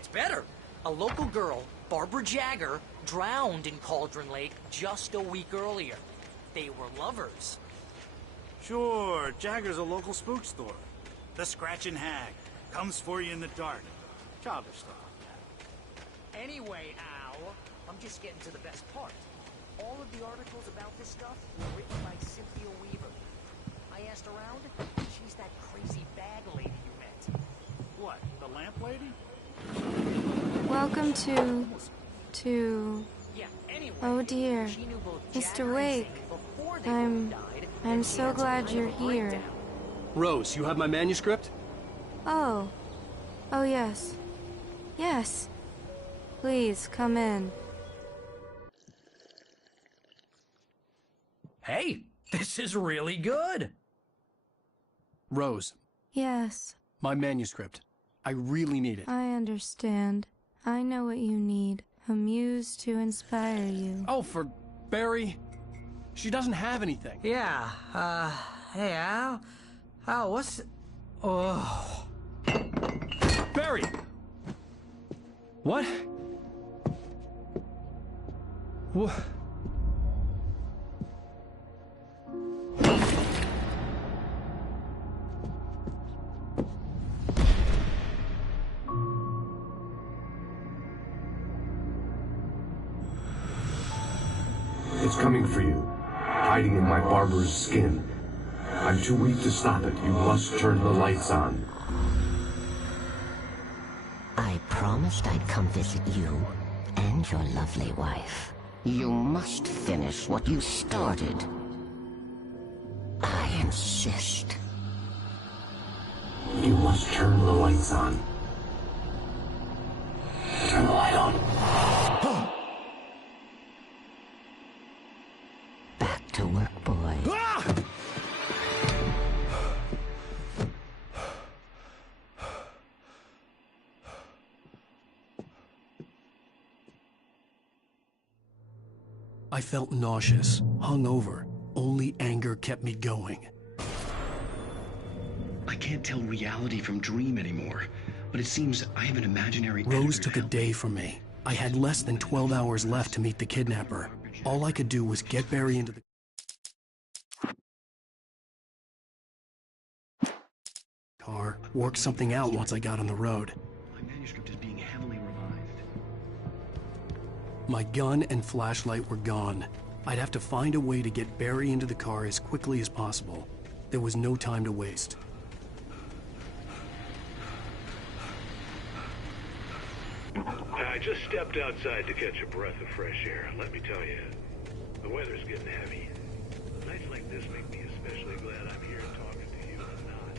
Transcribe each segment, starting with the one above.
gets better. A local girl, Barbara Jagger, drowned in Cauldron Lake just a week earlier. They were lovers. Sure, Jagger's a local spook store. The Scratchin' Hag. Comes for you in the dark. Childish stuff. Anyway, Al, I'm just getting to the best part. All of the articles about this stuff were written by Cynthia Weaver. I asked around, she's that crazy bag lady you met. What, the lamp lady? Welcome to... Yeah, anyway, Oh dear. she knew both Mr. Jagger and Wake. Zink before they both died, I'm and she so had some glad kind you're of a here. breakdown. Rose, you have my manuscript? Oh. Oh, yes. Yes. Please, come in. Hey, this is really good. Rose, Yes, my manuscript. I really need it. I understand. I know what you need. A muse to inspire you. Oh, for Barry? She doesn't have anything. Yeah, hey, Al? Al, what's... Oh... Barry! What? What? It's coming for you, hiding in my barber's skin. I'm too weak to stop it. You must turn the lights on. I promised I'd come visit you and your lovely wife. You must finish what you started. I insist. You must turn the lights on. Turn the light on. Back to work, boy. I felt nauseous, hungover. Only anger kept me going. I can't tell reality from dream anymore, but it seems I have an imaginary Rose editor took to a help day me. from me. I had less than 12 hours left to meet the kidnapper. All I could do was get Barry into the car, work something out once I got on the road. My manuscript is being heavily revised. My gun and flashlight were gone. I'd have to find a way to get Barry into the car as quickly as possible. There was no time to waste. I just stepped outside to catch a breath of fresh air. Let me tell you, the weather's getting heavy. Nights like this make me especially glad I'm here talking to you and not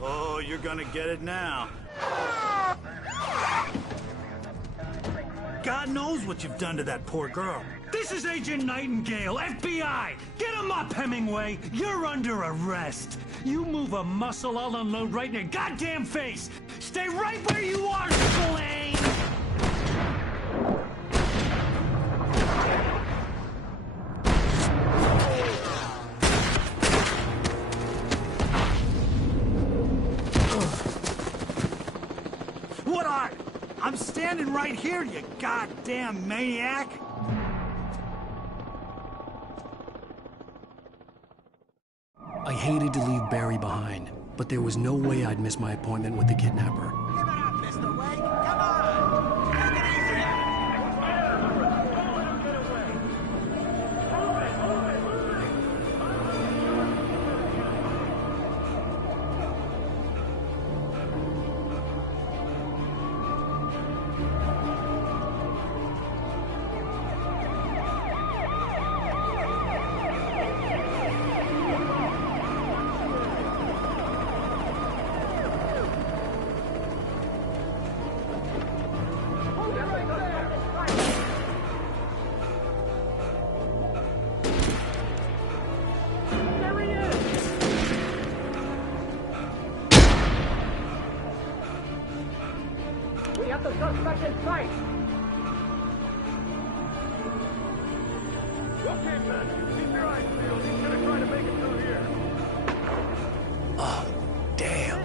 Oh, you're gonna get it now. God knows what you've done to that poor girl. This is Agent Nightingale, FBI! Get him up, Hemingway! You're under arrest! You move a muscle, I'll unload right in your goddamn face! Stay right where you are, Slane! What are? I'm standing right here, you goddamn maniac! I hated to leave Barry behind, but there was no way I'd miss my appointment with the kidnapper. Give it up, Mr. Wake! Come on! Take it easy! Oh, damn.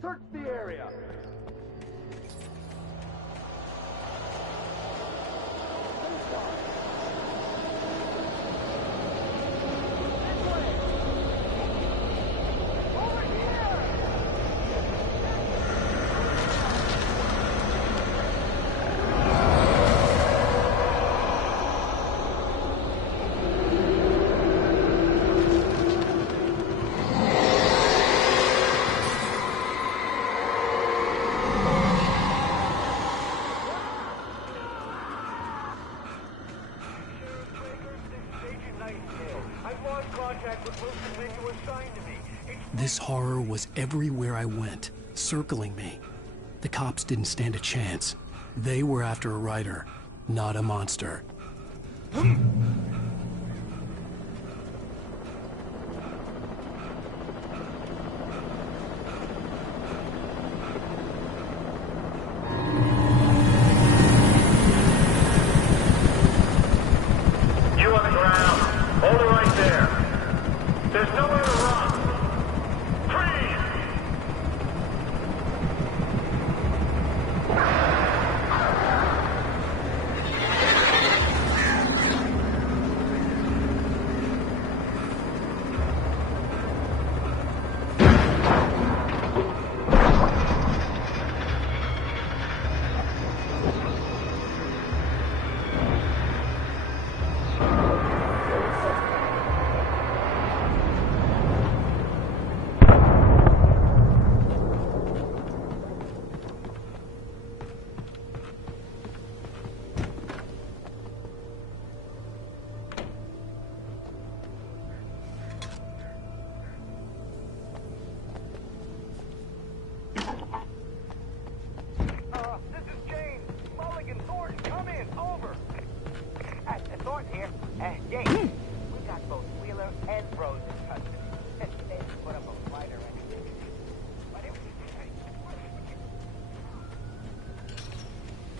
Search the area. This horror was everywhere I went, circling me. The cops didn't stand a chance. They were after a writer, not a monster.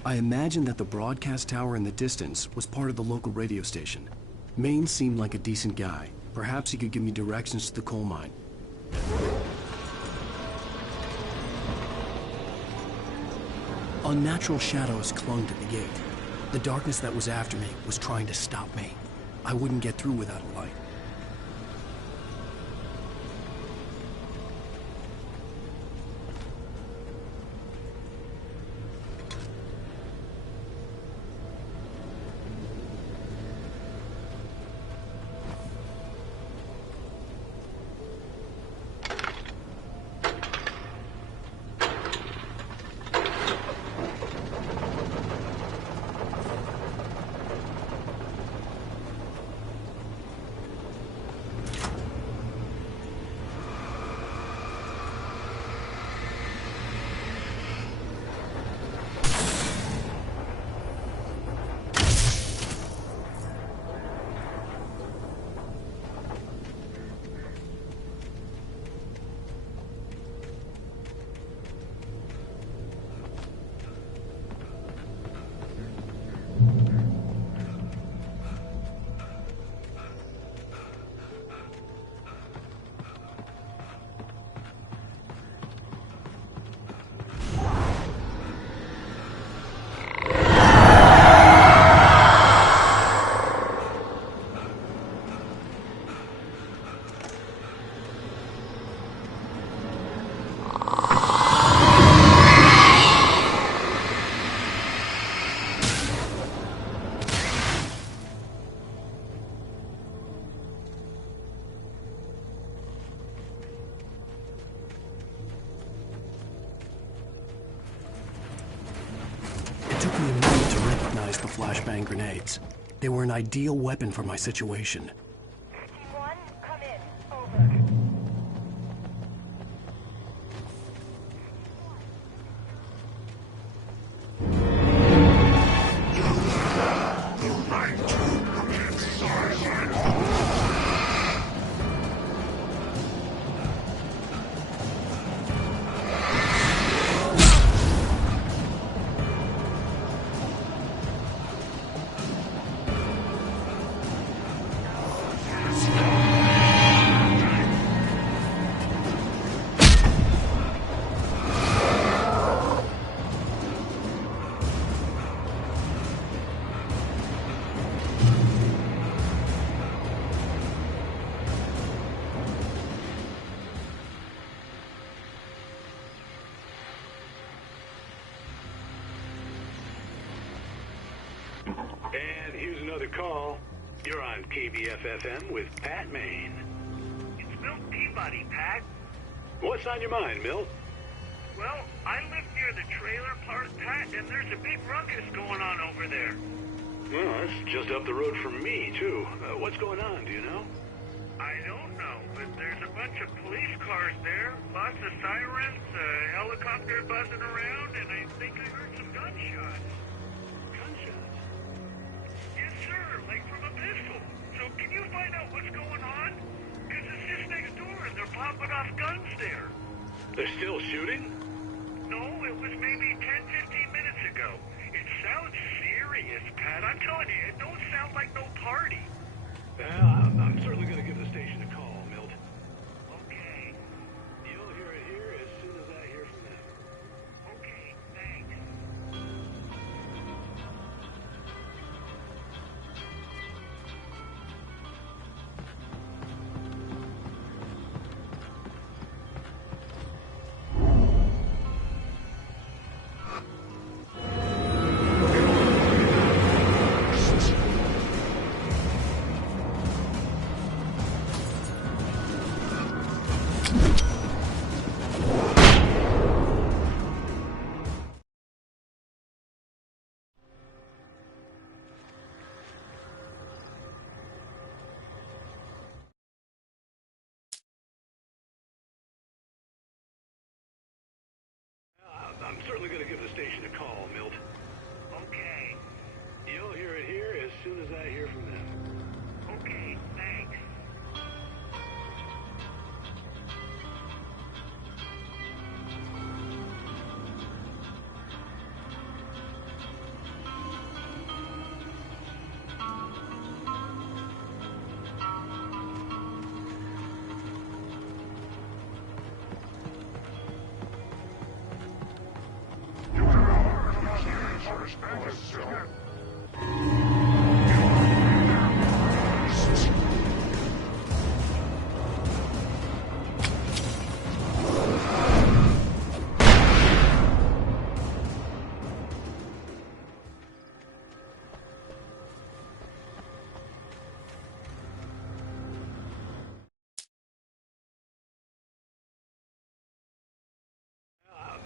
I imagined that the broadcast tower in the distance was part of the local radio station. Maine seemed like a decent guy. Perhaps he could give me directions to the coal mine. Unnatural shadows clung to the gate. The darkness that was after me was trying to stop me. I wouldn't get through without a light. took me a minute to recognize the flashbang grenades. They were an ideal weapon for my situation. Team 1, come in. Over. And here's another call. You're on KBFFM with Pat Maine. It's Milt Peabody, Pat. What's on your mind, Milt? Well, I live near the trailer park, Pat, and there's a big ruckus going on over there. Well, that's just up the road from me, too. What's going on, do you know? I don't know, but there's a bunch of police cars there, lots of sirens, a helicopter buzzing around, and I think I heard some gunshots. Gunshots? Yes, sir, like from a pistol. So can you find out what's going on? Because it's just next door, and they're popping off guns there. They're still shooting? No, it was maybe 10-15 minutes ago. It sounds serious, Pat. I'm telling you, it don't sound like no party. I'm certainly going to give the station a call, Milt. Okay. You'll hear it here as soon as I hear from them. Okay, thanks. I'm certainly going to give the station a call, Milt. Okay. You'll hear it here as soon as I hear from them. Okay, thanks.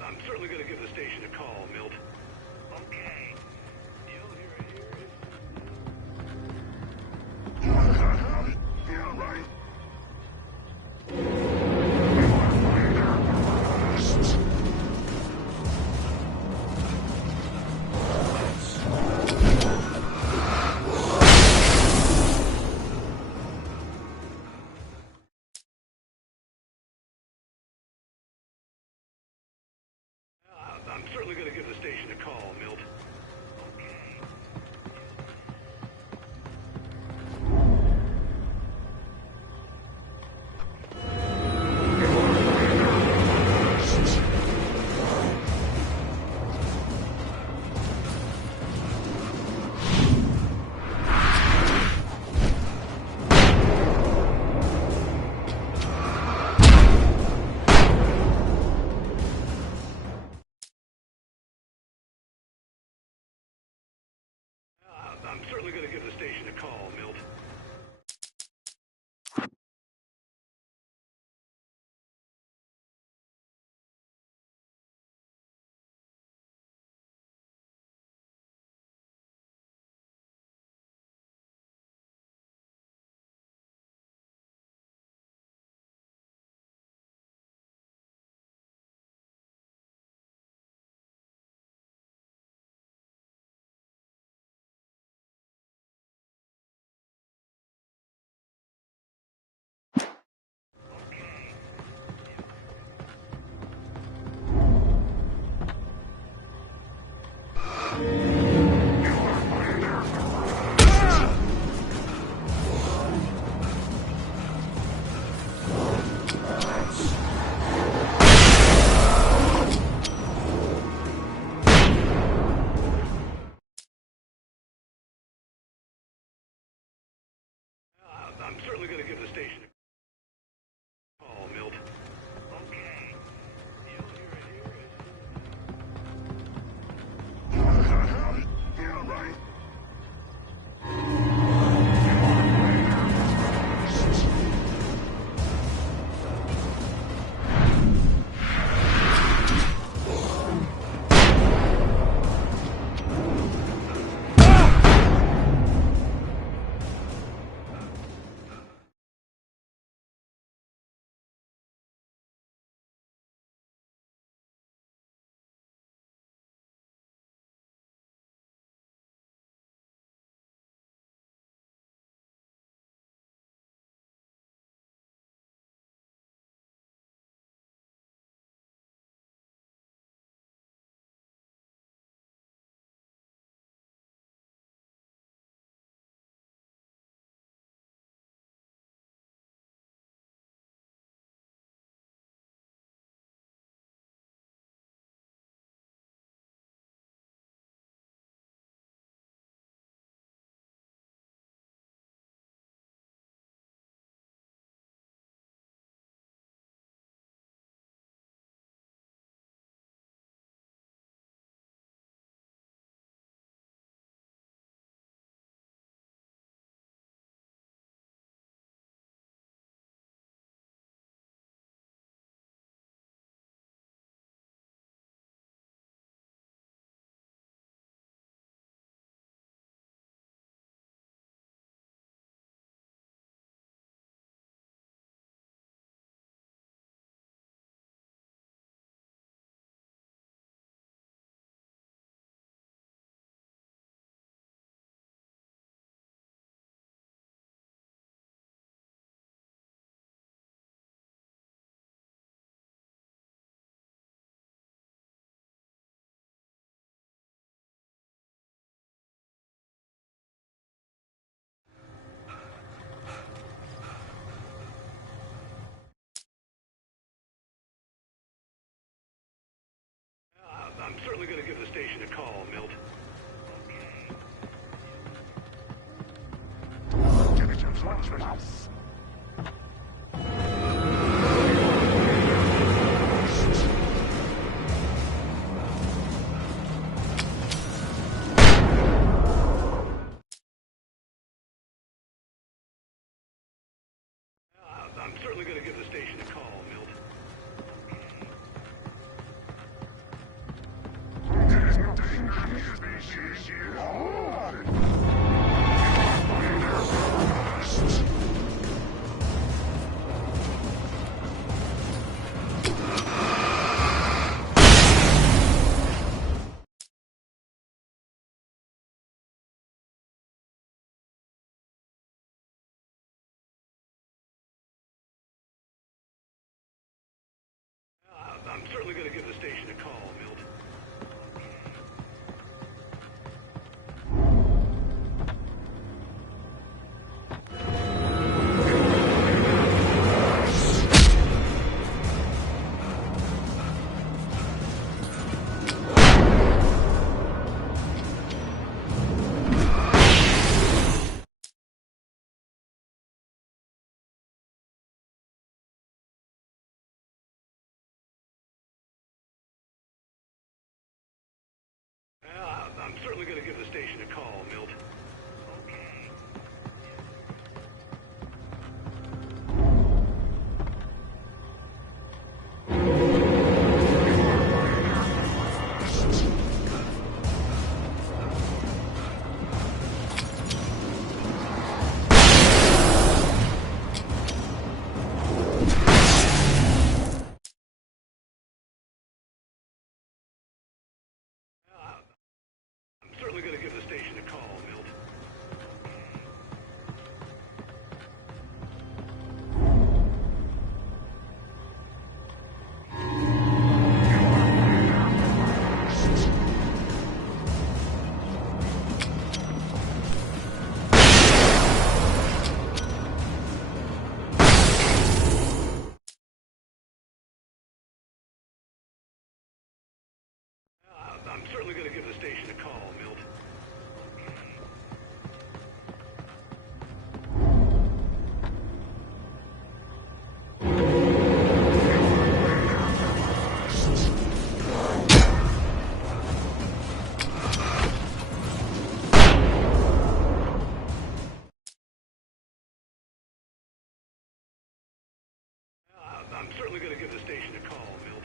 I'm certainly going to give the station a call, Milt. Okay. You'll hear it here as I'm certainly going to give the station a call, Milt. station a call, Milt. I'm certainly going to give the station a call, Milt. I'm certainly going to give the station a call, Milt. I'm certainly going to give the station a call, Milt. I'm certainly going to give the station a call, Milt. I'm certainly going to give the station a call, Milt. I'm certainly going to give the station a call, Milt.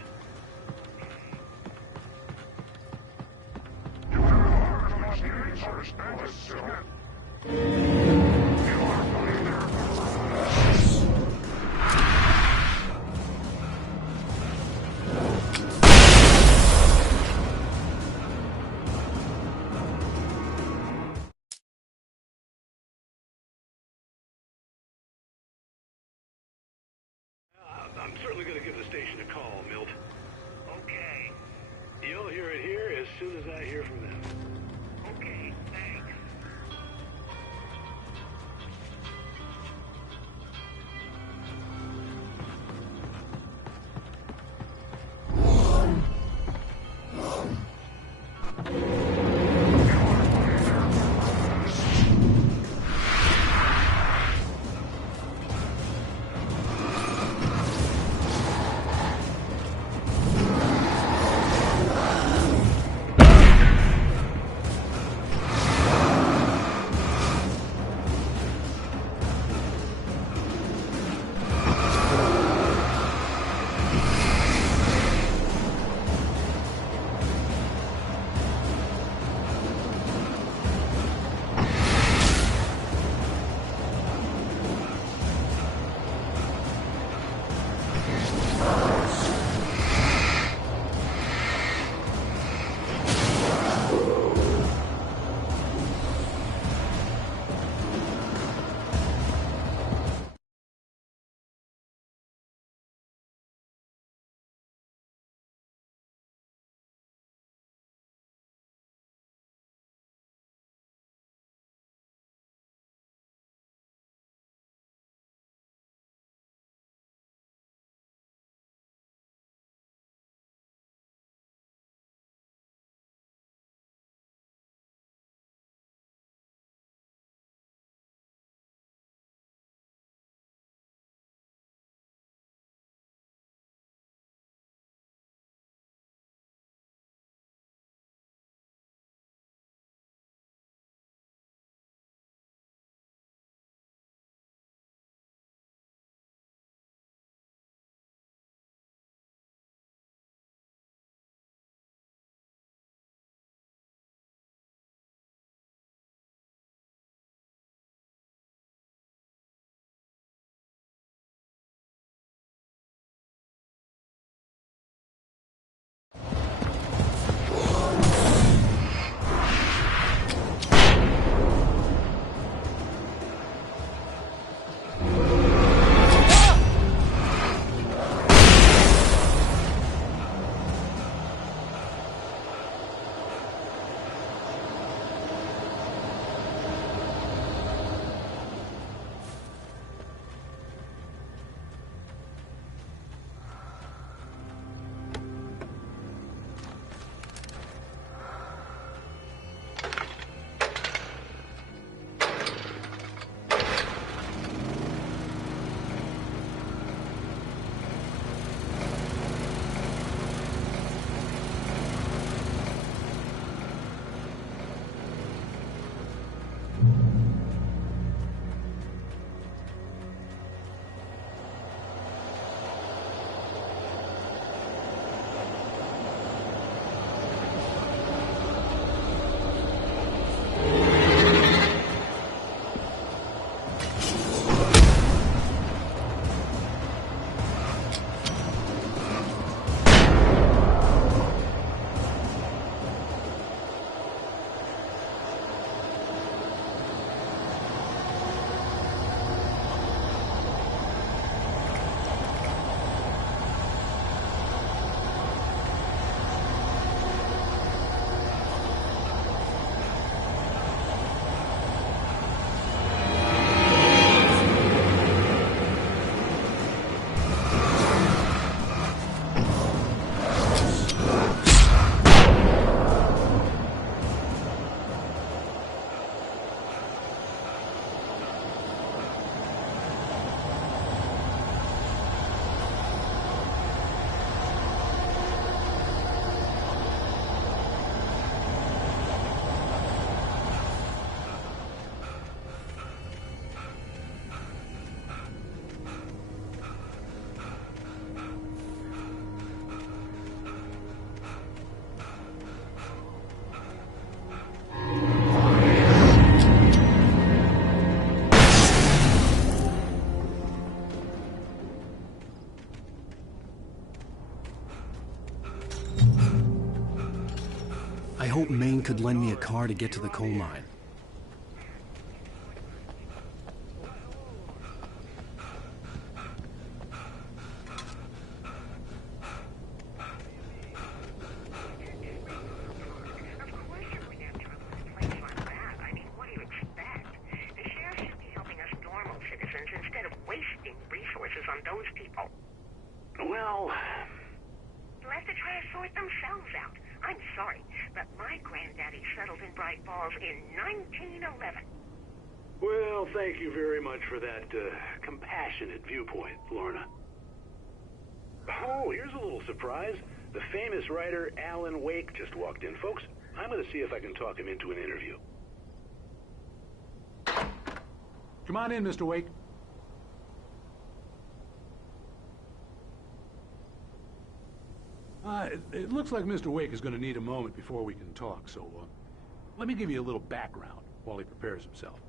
I'm certainly going to give the station a call, Milt. Okay. You'll hear it here as soon as I hear from them. Okay, thanks. hoped Maine could lend me a car to get to the coal mine. Well, They'll have to try to sort themselves out. I'm sorry, but my granddaddy settled in Bright Falls in 1911. well, thank you very much for that compassionate viewpoint, Lorna. Oh, here's a little surprise. The famous writer Alan Wake just walked in, folks. I'm going to see if I can talk him into an interview. Come on in, Mr. Wake. It looks like Mr. Wake is going to need a moment before we can talk, so let me give you a little background while he prepares himself.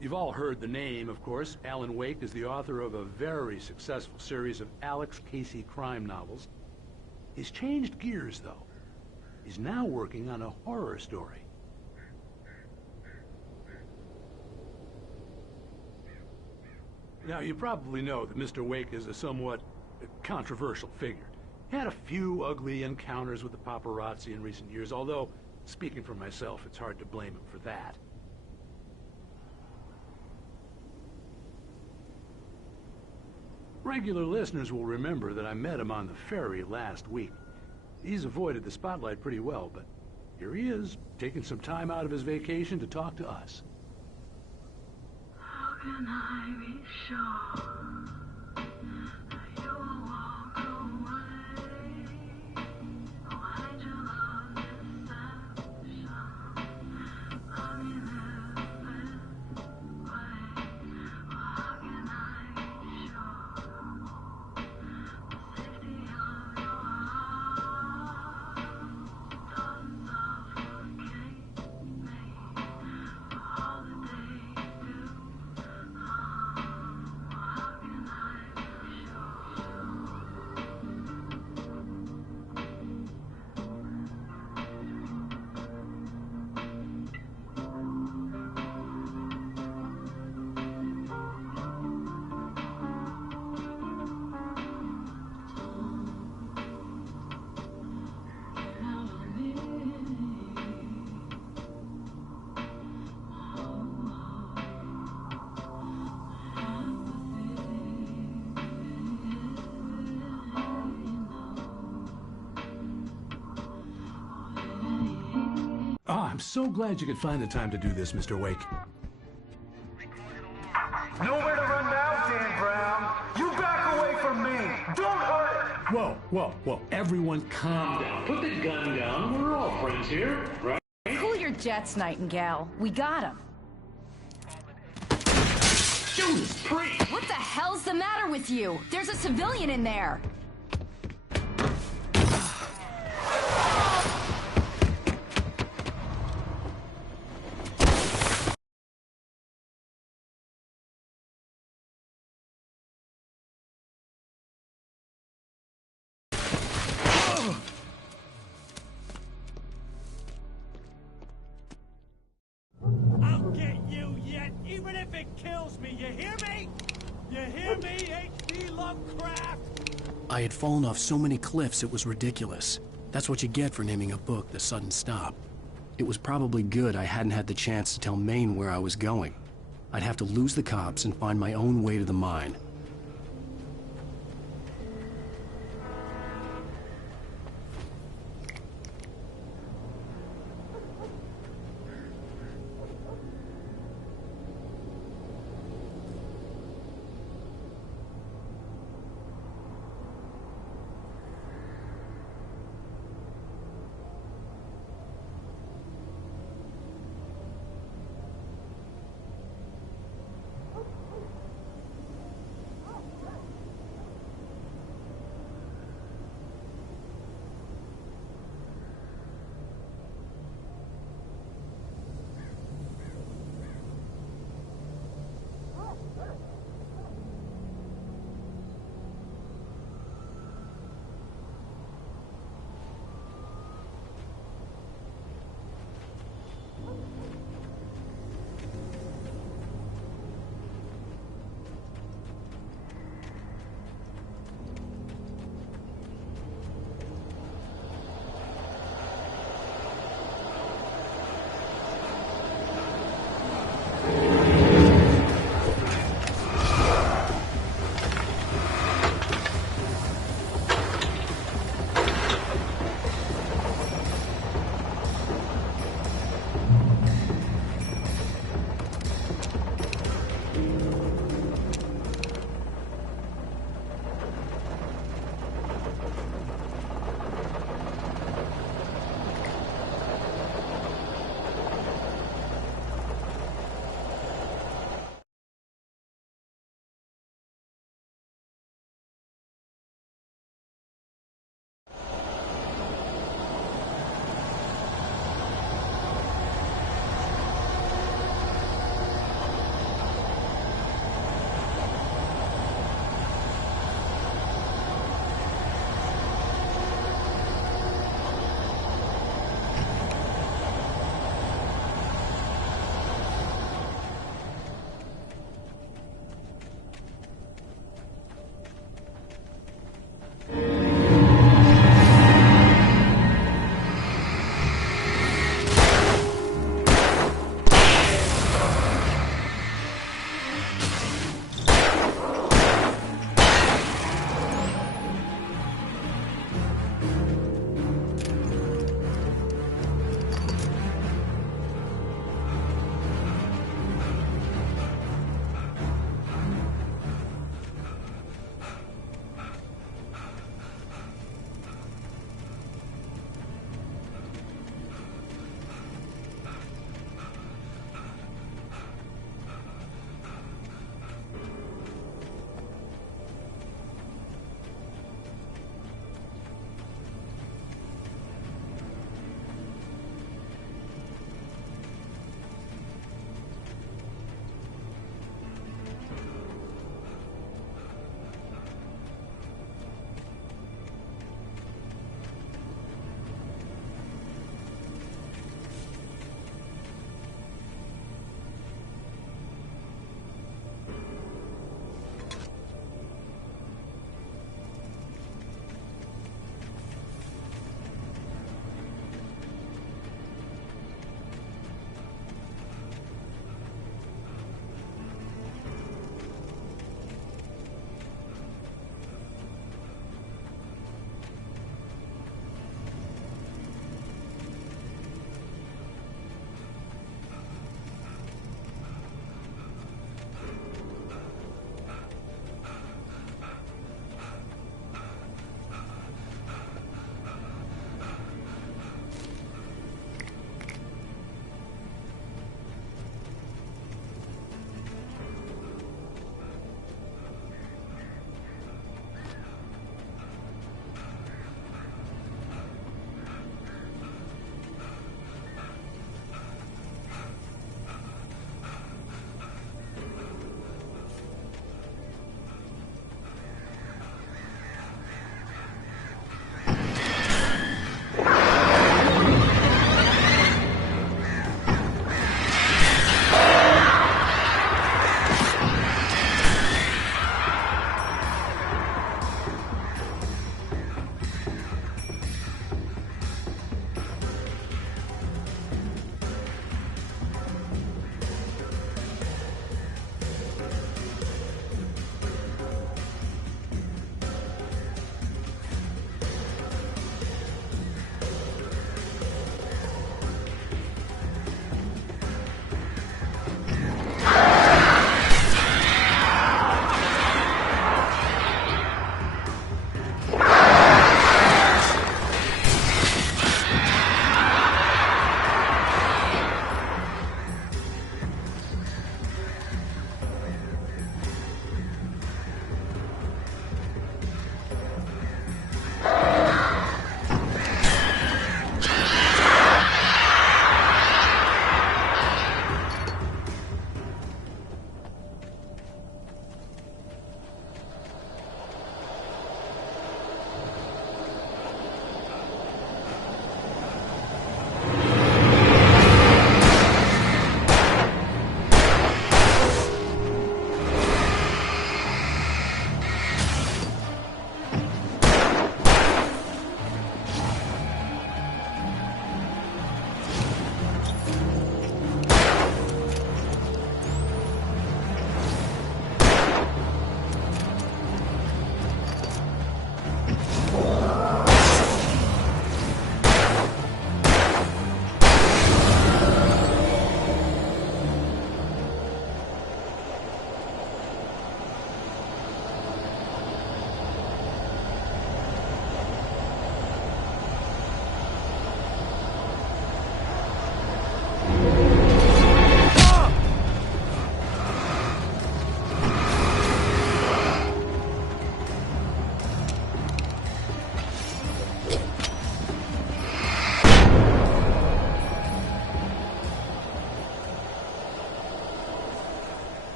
You've all heard the name, of course. Alan Wake is the author of a very successful series of Alex Casey crime novels. He's changed gears, though. He's now working on a horror story. Now, you probably know that Mr. Wake is a somewhat controversial figure. Had a few ugly encounters with the paparazzi in recent years, although, speaking for myself, it's hard to blame him for that. Regular listeners will remember that I met him on the ferry last week. He's avoided the spotlight pretty well, but here he is, taking some time out of his vacation to talk to us. How can I be sure that you will walk away? Why do love deception? Let me live this way. How can I be sure the safety of your heart doesn't suffocate me for all the days you do? How can I be sure? I'm so glad you could find the time to do this, Mr. Wake. Nowhere to run now, Dan Brown. You back away from me. Don't hurt. Whoa, whoa, whoa. Everyone calm down. Put the gun down. We're all friends here, right? Cool your jets, Nightingale. We got him. Judas Priest! What the hell's the matter with you? There's a civilian in there. I'll get you yet, even if it kills me. You hear me? You hear me, H.P. Lovecraft? I had fallen off so many cliffs it was ridiculous. That's what you get for naming a book The Sudden Stop. It was probably good I hadn't had the chance to tell Maine where I was going. I'd have to lose the cops and find my own way to the mine.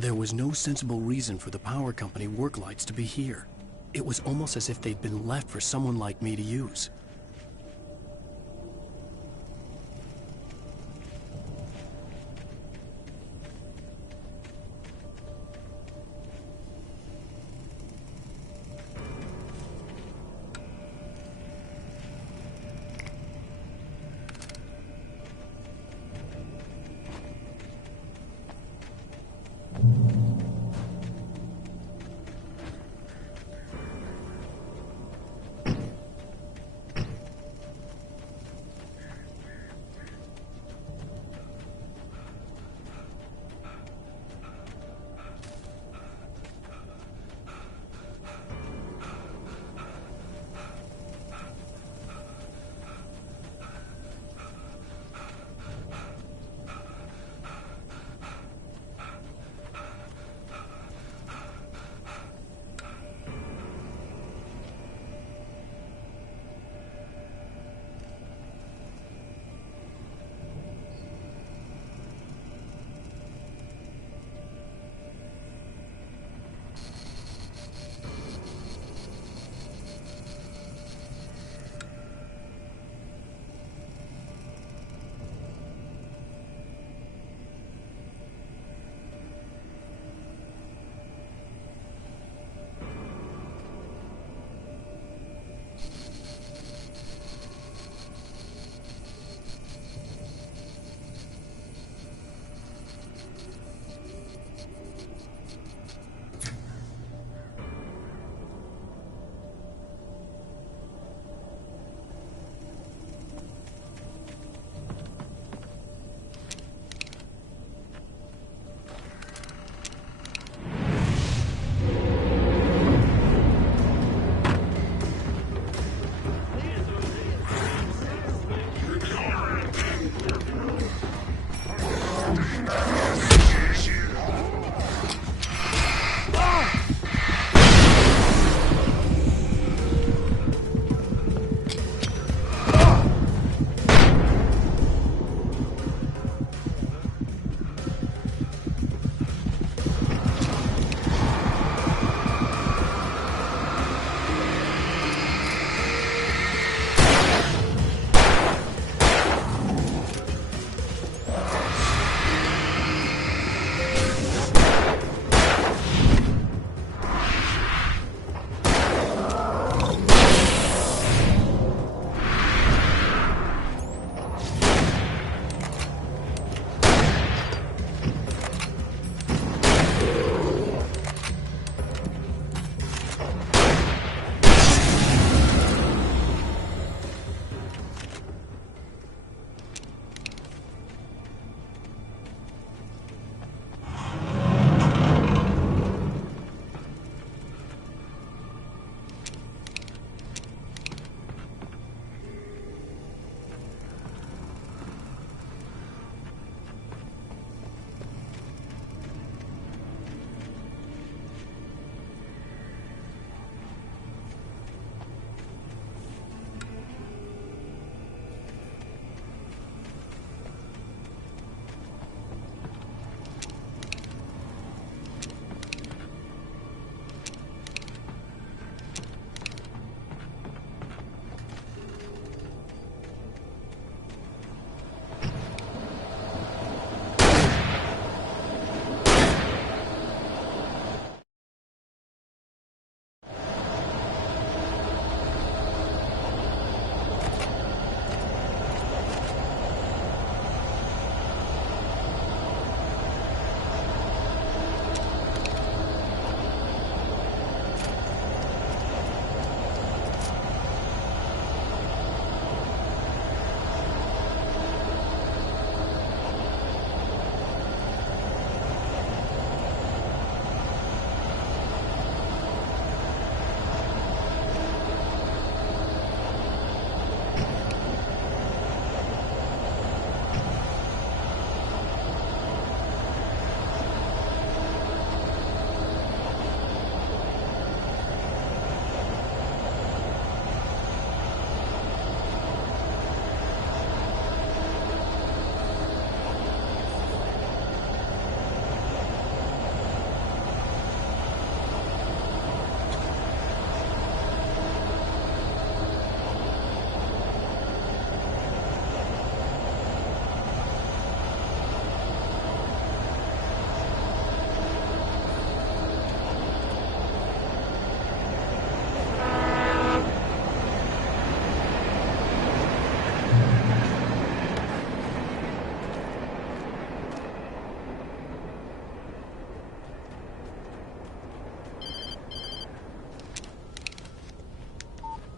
There was no sensible reason for the power company work lights to be here. It was almost as if they'd been left for someone like me to use.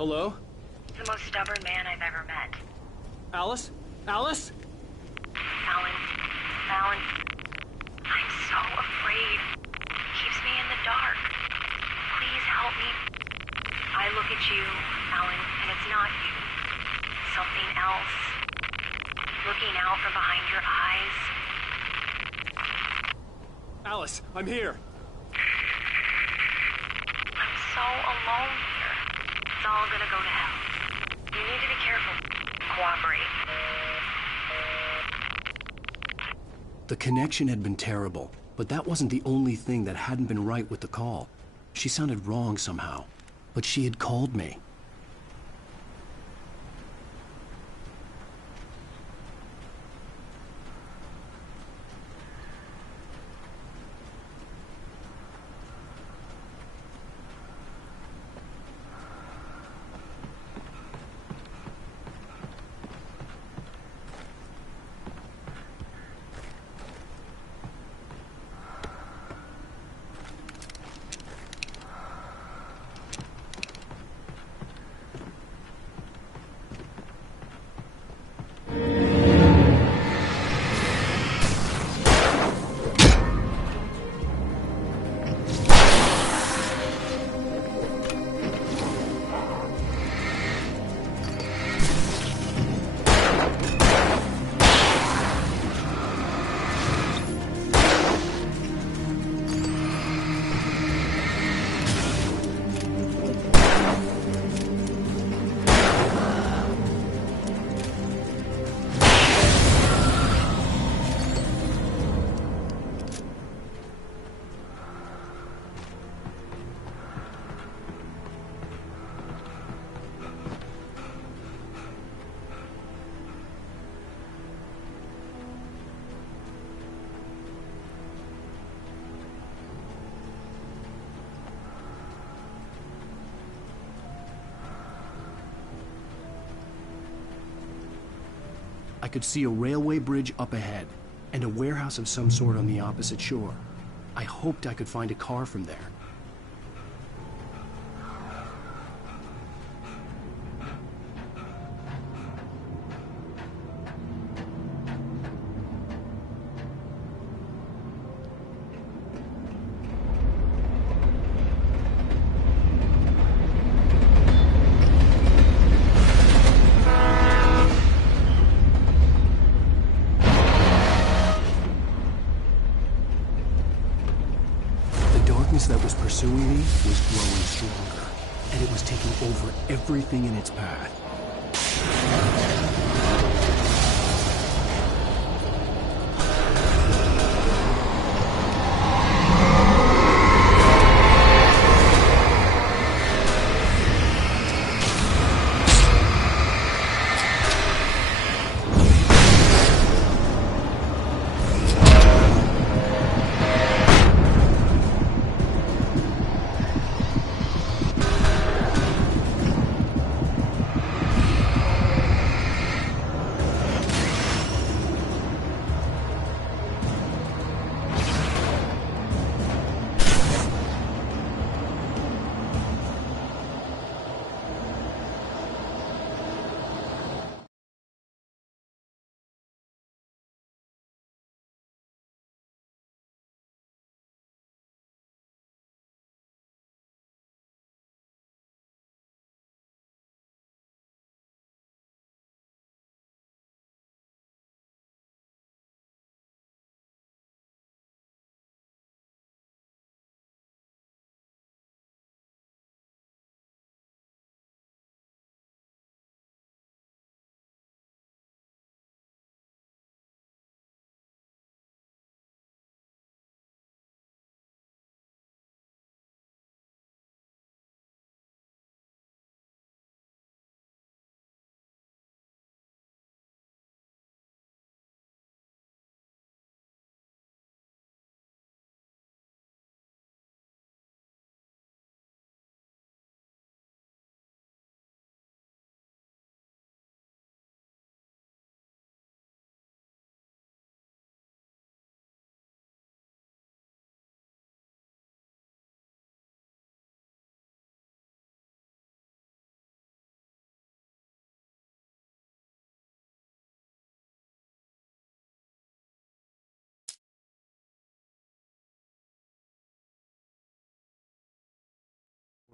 Hello? The most stubborn man I've ever met. Alice? Alice? Alan. Alan. I'm so afraid. Keeps me in the dark. Please help me. I look at you, Alan, and it's not you. Something else. Looking out from behind your eyes. Alice, I'm here. I'm so alone here. It's all gonna go to hell. You need to be careful. Cooperate. The connection had been terrible, but that wasn't the only thing that hadn't been right with the call. She sounded wrong somehow, but she had called me. I could see a railway bridge up ahead, and a warehouse of some sort on the opposite shore. I hoped I could find a car from there. That was pursuing me was growing stronger, and it was taking over everything in its path.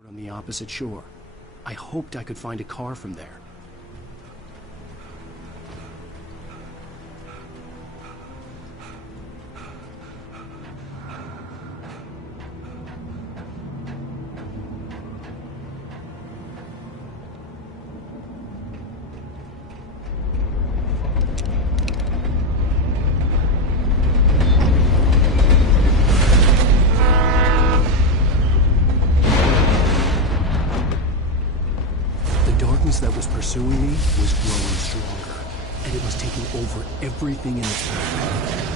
On the opposite shore. I hoped I could find a car from there. That was pursuing me was growing stronger, and it was taking over everything in its path.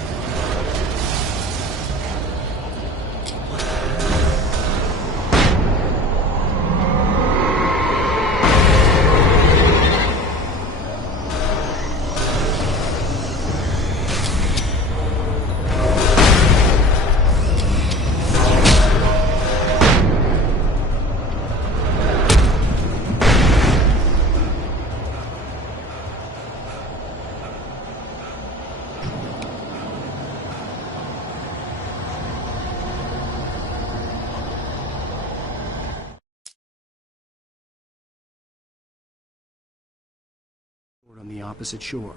On the opposite shore.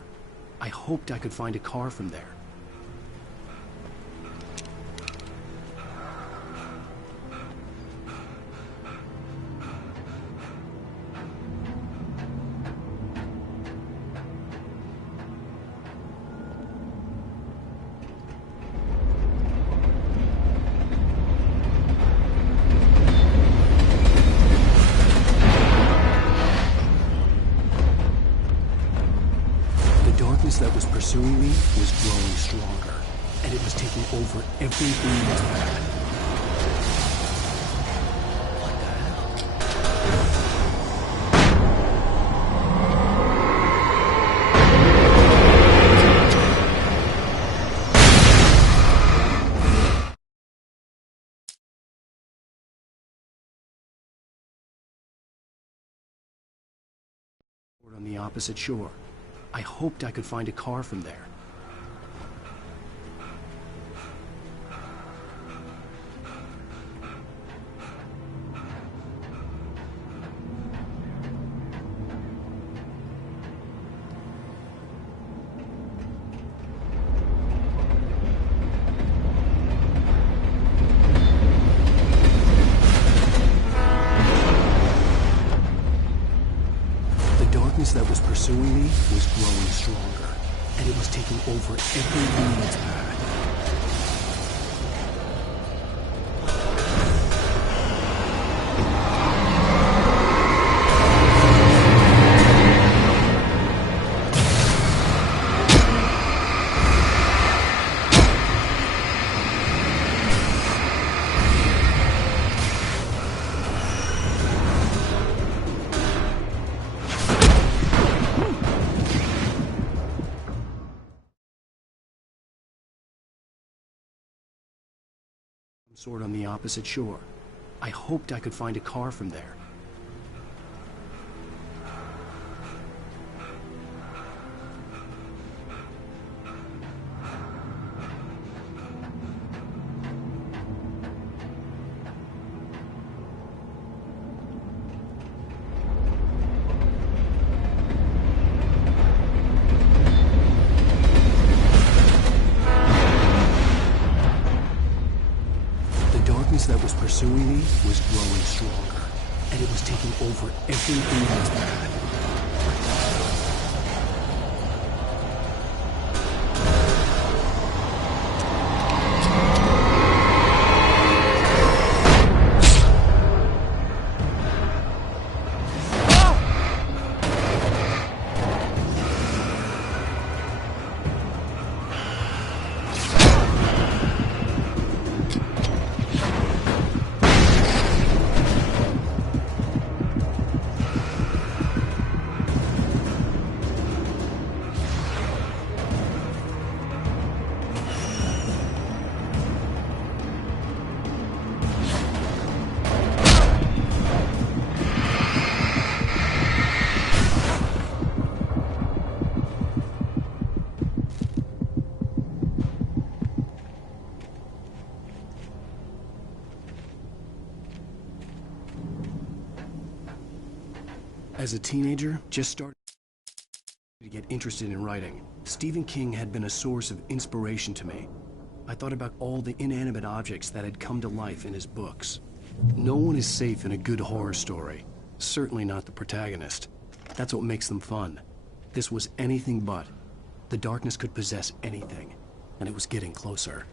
I hoped I could find a car from there. That was pursuing me was growing stronger, and it was taking over everything in its path. On the opposite shore. I hoped I could find a car from there. That was pursuing me was growing stronger, and it was taking over everything in its path. Sort on the opposite shore. I hoped I could find a car from there. That was pursuing me was growing stronger, and it was taking over everything in its path. As a teenager, just started to get interested in writing. Stephen King had been a source of inspiration to me. I thought about all the inanimate objects that had come to life in his books. No one is safe in a good horror story. Certainly not the protagonist. That's what makes them fun. This was anything but. The darkness could possess anything, and it was getting closer.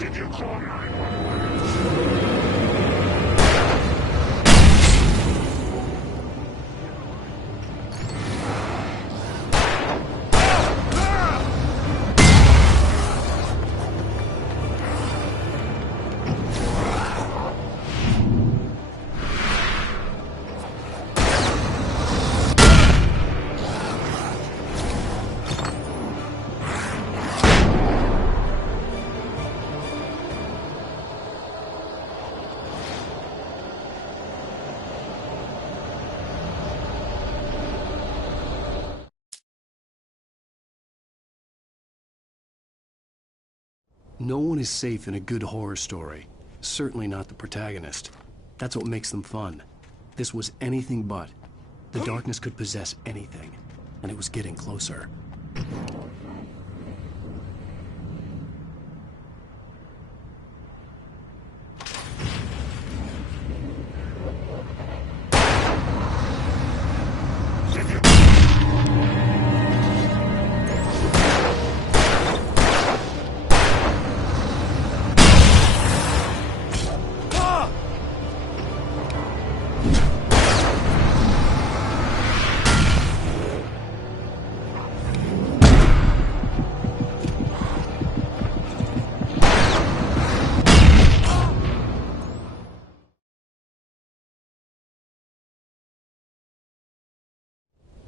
Did you call 911? No one is safe in a good horror story. Certainly not the protagonist. That's what makes them fun. This was anything but. The darkness could possess anything, and it was getting closer.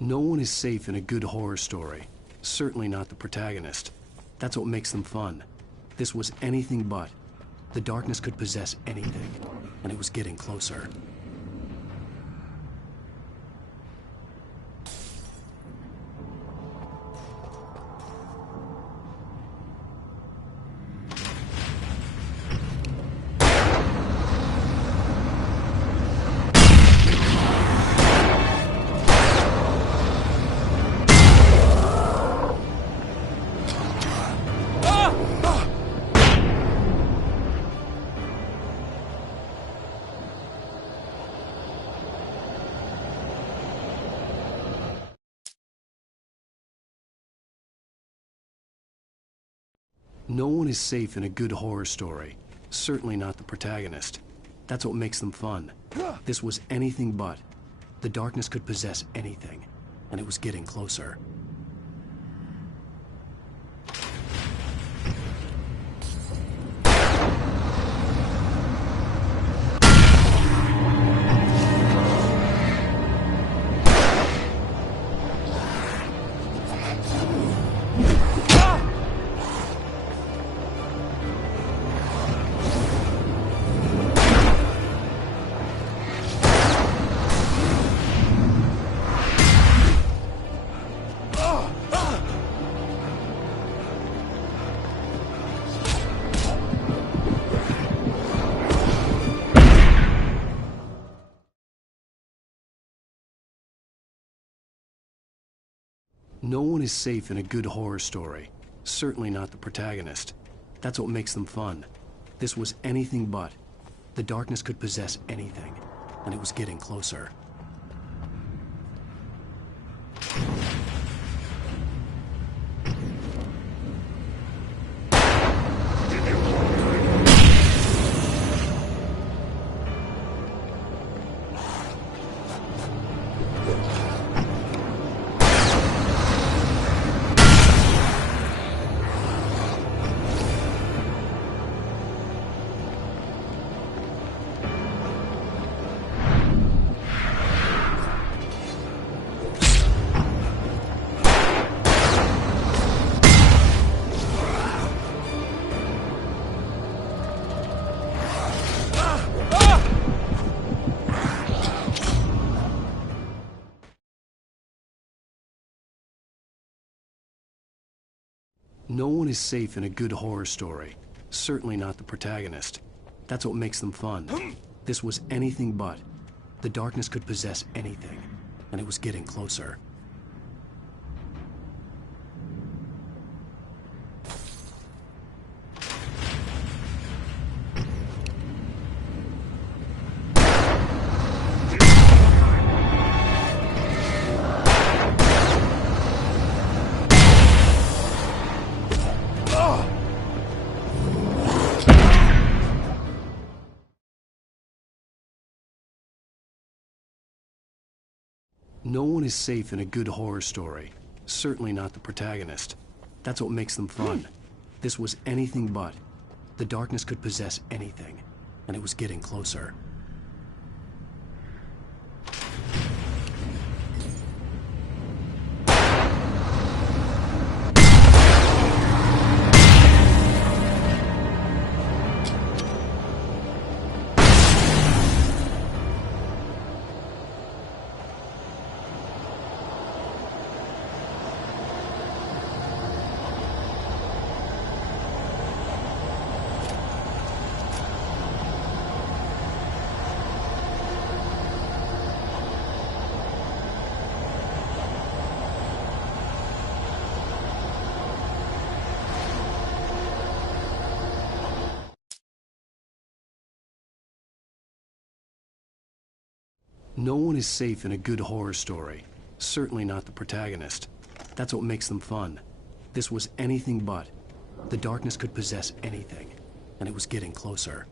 No one is safe in a good horror story. Certainly not the protagonist. That's what makes them fun. This was anything but. The darkness could possess anything, and it was getting closer. No one is safe in a good horror story. Certainly not the protagonist. That's what makes them fun. This was anything but. The darkness could possess anything, and it was getting closer. No one is safe in a good horror story. Certainly not the protagonist. That's what makes them fun. This was anything but. The darkness could possess anything, and it was getting closer. No one is safe in a good horror story. Certainly not the protagonist. That's what makes them fun. This was anything but. The darkness could possess anything, and it was getting closer. No one is safe in a good horror story. Certainly not the protagonist. That's what makes them fun. This was anything but. The darkness could possess anything, and it was getting closer. No one is safe in a good horror story. Certainly not the protagonist. That's what makes them fun. This was anything but. The darkness could possess anything, and it was getting closer.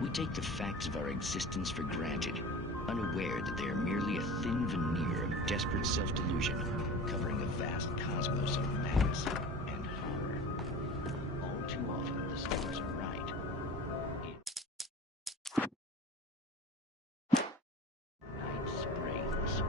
We take the facts of our existence for granted, unaware that they are merely a thin veneer of desperate self-delusion, covering a vast cosmos of madness and horror. All too often, the stars are right. Night Springs.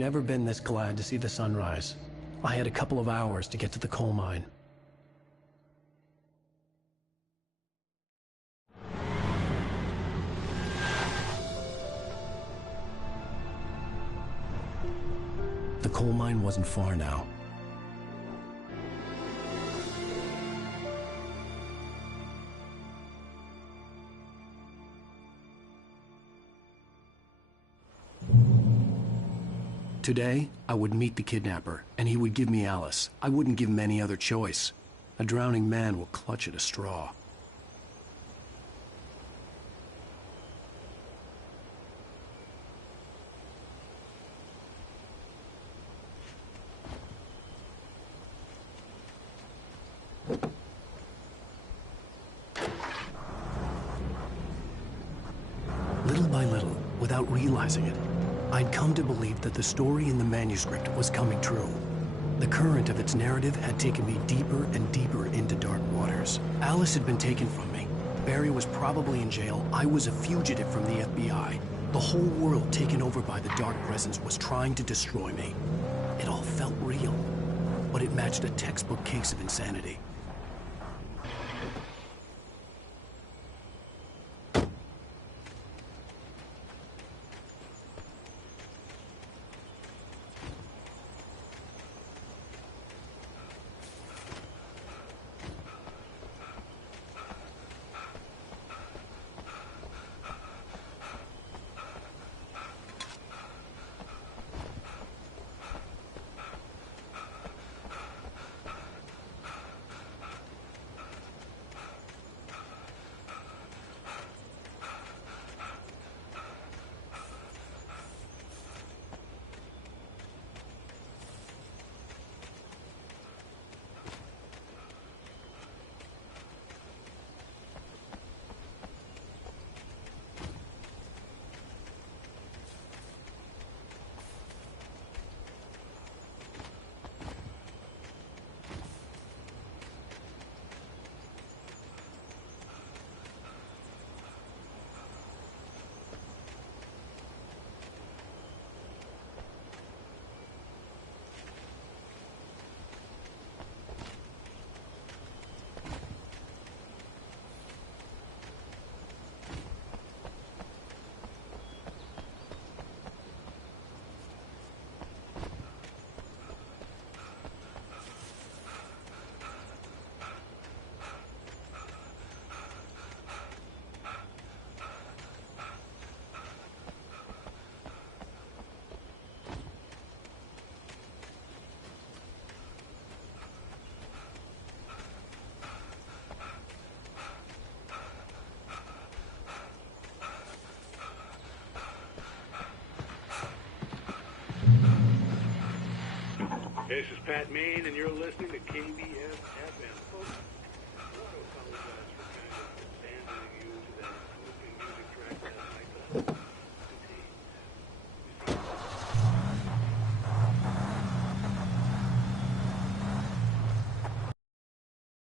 never been this glad to see the sunrise. I had a couple of hours to get to the coal mine. The coal mine wasn't far now. Today, I would meet the kidnapper, and he would give me Alice. I wouldn't give him any other choice. A drowning man will clutch at a straw. Little by little, without realizing it, I'd come to believe that the story in the manuscript was coming true. The current of its narrative had taken me deeper and deeper into dark waters. Alice had been taken from me. Barry was probably in jail. I was a fugitive from the FBI. The whole world taken over by the Dark Presence was trying to destroy me. It all felt real, but it matched a textbook case of insanity. This is Pat Maine, and you're listening to KBS FM.